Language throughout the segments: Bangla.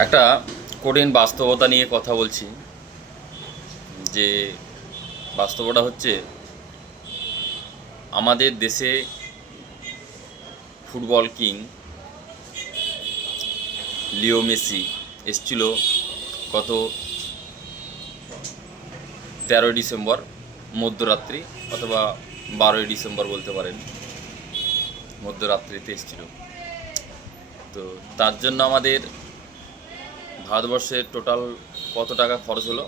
একটা কঠিন বাস্তবতা নিয়ে কথা বলছি। যে বাস্তবতা হচ্ছে, আমাদের দেশে ফুটবল কিং লিও মেসি এসছিল গত 13ই ডিসেম্বর মধ্যরাত্রি, অথবা 12ই ডিসেম্বর বলতে পারেন, মধ্যরাত্রিতে এসছিল। তো তার জন্য আমাদের ভারতবর্ষের টোটাল কত টাকা খরচ হলো?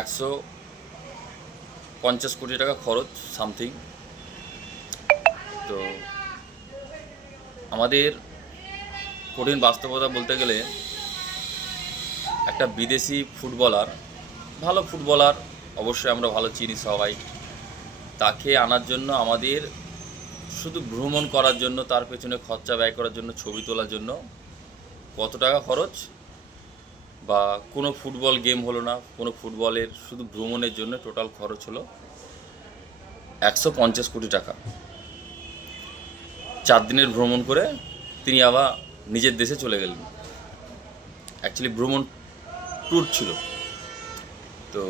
150 কোটি টাকা খরচ সামথিং। তো আমাদের কঠিন বাস্তবতা বলতে গেলে, একটা বিদেশি ফুটবলার, ভালো ফুটবলার, অবশ্যই আমরা ভালো চিনি সবাই, তাকে আনার জন্য আমাদের শুধু ভ্রমণ করার জন্য, তার পেছনে খরচা ব্যয় করার জন্য, ছবি তোলার জন্য কত টাকা খরচ? বা কোনো ফুটবল গেম হলো না, কোনো ফুটবলের শুধু ভ্রমণের জন্য টোটাল খরচ হলো 150 কোটি টাকা। 4 দিনের ভ্রমণ করে তিনি আবার নিজের দেশে চলে গেলেন। অ্যাকচুয়ালি ভ্রমণ ট্যুর ছিল। তো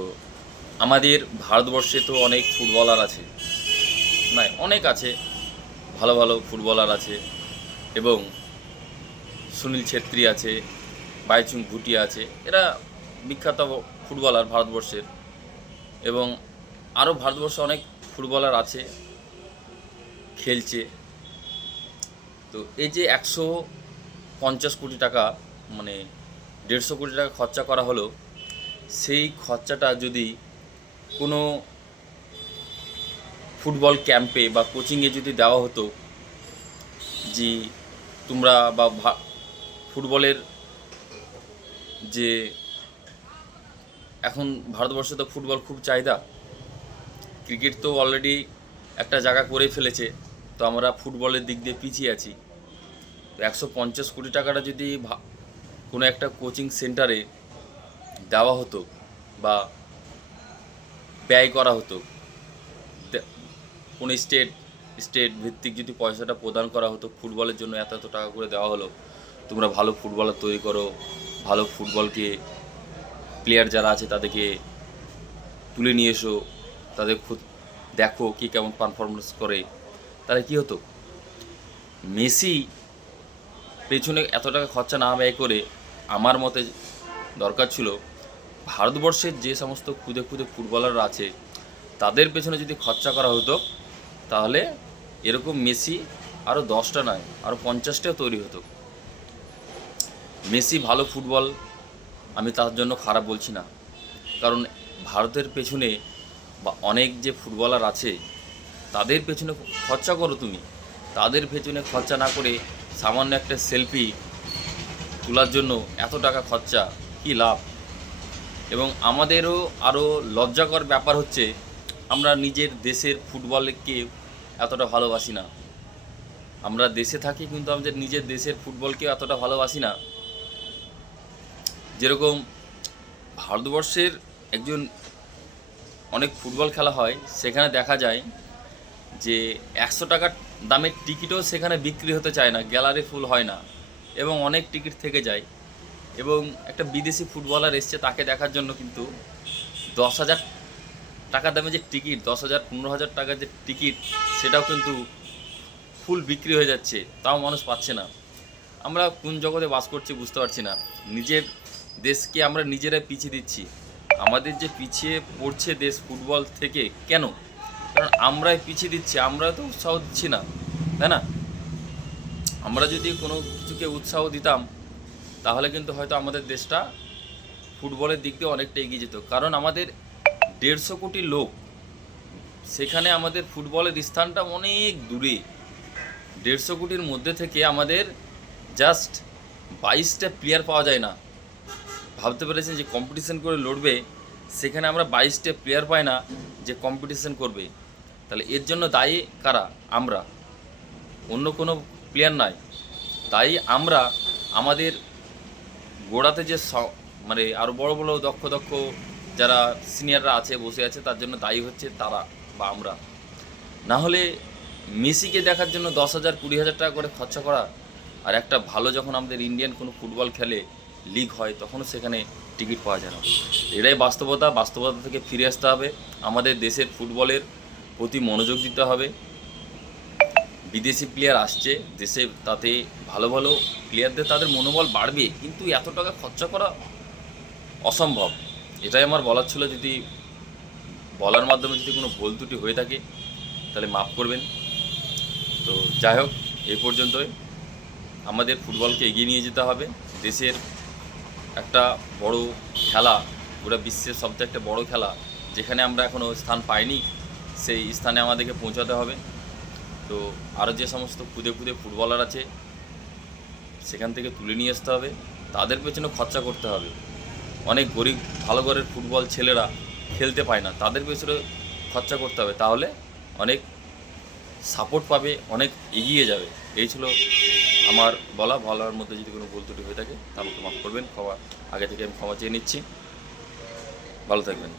আমাদের ভারতবর্ষে তো অনেক ফুটবলার আছে, না অনেক আছে, ভালো ভালো ফুটবলার আছে, এবং সুনীল ছেত্রী আছে, বাইচুং ভুটিয়া আছে, এরা বিখ্যাত ফুটবলার ভারতবর্ষের। এবং আরও ভারতবর্ষে অনেক ফুটবলার আছে, খেলছে। তো এই যে 150 কোটি টাকা, মানে 150 কোটি টাকা খরচা করা হলো, সেই খরচাটা যদি কোনো ফুটবল ক্যাম্পে বা কোচিংয়ে যদি দেওয়া হতো, যে তোমরা বা ফুটবলের যে এখন ভারতবর্ষে তো ফুটবল খুব চাহিদা, ক্রিকেট তো অলরেডি একটা জায়গা করে ফেলেছে, তো আমরা ফুটবলের দিক দিয়ে পিছিয়ে আছি। তো 150 কোটি টাকাটা যদি কোনো একটা কোচিং সেন্টারে দেওয়া হতো বা ব্যয় করা হতো, কোনো স্টেট ভিত্তিক যদি পয়সাটা প্রদান করা হতো, ফুটবলের জন্য এত এত টাকা করে দেওয়া হলো, তোমরা ভালো ফুটবলার তৈরি করো, ভালো ফুটবলকে প্লেয়ার যারা আছে তাদেরকে তুলে নিয়ে এসো, তাদের দেখো কি কেমন পারফরমেন্স করে, তাহলে কী হতো? মেসি পেছনে এত টাকা খরচা না ব্যয় করে, আমার মতে দরকার ছিল ভারতবর্ষের যে সমস্ত খুদে খুদে ফুটবলাররা আছে তাদের পেছনে যদি খরচা করা হতো, তাহলে এরকম মেসি আরও 10টা নয়, আরও 50টাও তৈরি হতো। মেসি ভালো ফুটবল, আমি তার জন্য খারাপ বলছি না, কারণ ভারতের পেছনে বা অনেক যে ফুটবলার আছে তাদের পেছনে খরচা করো তুমি। তাদের পেছনে খরচা না করে সামান্য একটা সেলফি তোলার জন্য এত টাকা খরচা, কী লাভ? এবং আমাদেরও আরও লজ্জাকর ব্যাপার হচ্ছে, আমরা নিজের দেশের ফুটবলকে এতটা ভালোবাসি না। আমরা দেশে থাকি কিন্তু আমাদের নিজের দেশের ফুটবলকে এতটা ভালোবাসি না। যেরকম ভারতবর্ষের একজন অনেক ফুটবল খেলা হয়, সেখানে দেখা যায় যে 100 টাকার দামের টিকিটও সেখানে বিক্রি হতে চায় না, গ্যালারি ফুল হয় না, এবং অনেক টিকিট থেকে যায়। এবং একটা বিদেশি ফুটবলার এসছে, তাকে দেখার জন্য কিন্তু 10,000 টাকা দামে যে টিকিট, 10,000 15,000 টাকার যে টিকিট, সেটাও কিন্তু ফুল বিক্রি হয়ে যাচ্ছে, তাও মানুষ পাচ্ছে না। আমরা কোন জগতে বাস করছি বুঝতে পারছি না। নিজের দেশকে আমরা নিজেরাই পিছিয়ে দিচ্ছি। আমাদের যে পিছিয়ে পড়ছে দেশ ফুটবল থেকে, কেন? কারণ আমরাই পিছিয়ে দিচ্ছি, আমরা তো উৎসাহ দিচ্ছি না, তাই না? আমরা যদি কোনো কিছুকে উৎসাহ দিতাম, তাহলে কিন্তু হয়তো আমাদের দেশটা ফুটবলের দিক দিয়ে অনেকটা এগিয়ে যেত। কারণ আমাদের 150 কোটি লোক, সেখানে আমাদের ফুটবলের স্থানটা অনেক দূরে। 150 কোটির মধ্যে থেকে আমাদের জাস্ট 22টা প্লেয়ার পাওয়া যায় না। ভাবতে পেরেছেন যে কম্পিটিশন করে লড়বে, সেখানে আমরা 22টা প্লেয়ার পাই না যে কম্পিটিশন করবে। তাহলে এর জন্য দায়ী কারা? আমরা, অন্য কোনো প্লেয়ার নয়। তাই আমরা আমাদের গোড়াতে যে মানে আরও বড় বড় দক্ষ দক্ষ যারা সিনিয়ররা আছে, বসে আছে, তার জন্য দায়ী হচ্ছে তারা বা আমরা। না হলে মেসিকে দেখার জন্য 10,000 20,000 টাকা করে খরচা করা, আর একটা ভালো যখন আমাদের ইন্ডিয়ান কোনো ফুটবল খেলে লিগ হয় তখনও সেখানে টিকিট পাওয়া যায় না। এটাই বাস্তবতা। বাস্তবতা থেকে ফিরে আসতে হবে। আমাদের দেশের ফুটবলের প্রতি মনোযোগ দিতে হবে। বিদেশি প্লেয়ার আসছে দেশে, তাতে ভালো ভালো প্লেয়ারদের তাদের মনোবল বাড়বে, কিন্তু এত টাকা খরচা করা অসম্ভব। এটাই আমার বলার ছিল। যদি বলার মাধ্যমে যদি কোনো ভুল ত্রুটি হয়ে থাকে তাহলে মাফ করবেন। তো যাই হোক, এই পর্যন্তই। আমাদের ফুটবলকে এগিয়ে নিয়ে যেতে হবে। দেশের একটা বড় খেলা, পুরো বিশ্বের সবচেয়ে একটা বড় খেলা, যেখানে আমরা এখনও স্থান পাইনি, সেই স্থানে আমাদেরকে পৌঁছাতে হবে। তো আরও যে সমস্ত খুদে খুদে ফুটবলার আছে সেখান থেকে তুলে নিয়ে আসতে হবে, তাদের পেছনে খরচা করতে হবে। অনেক গরিব ভালো ঘরের ফুটবল ছেলেরা খেলতে পায় না, তাদের পেছনে খরচা করতে হবে, তাহলে অনেক সাপোর্ট পাবে, অনেক এগিয়ে যাবে। এই ছিল আমার বলার মধ্যে যদি কোনো ভুল ত্রুটি হয়ে থাকে তা আমাকে মাফ করবেন। আগে থেকে আমি ক্ষমা চেয়ে নিচ্ছি। ভালো থাকবেন।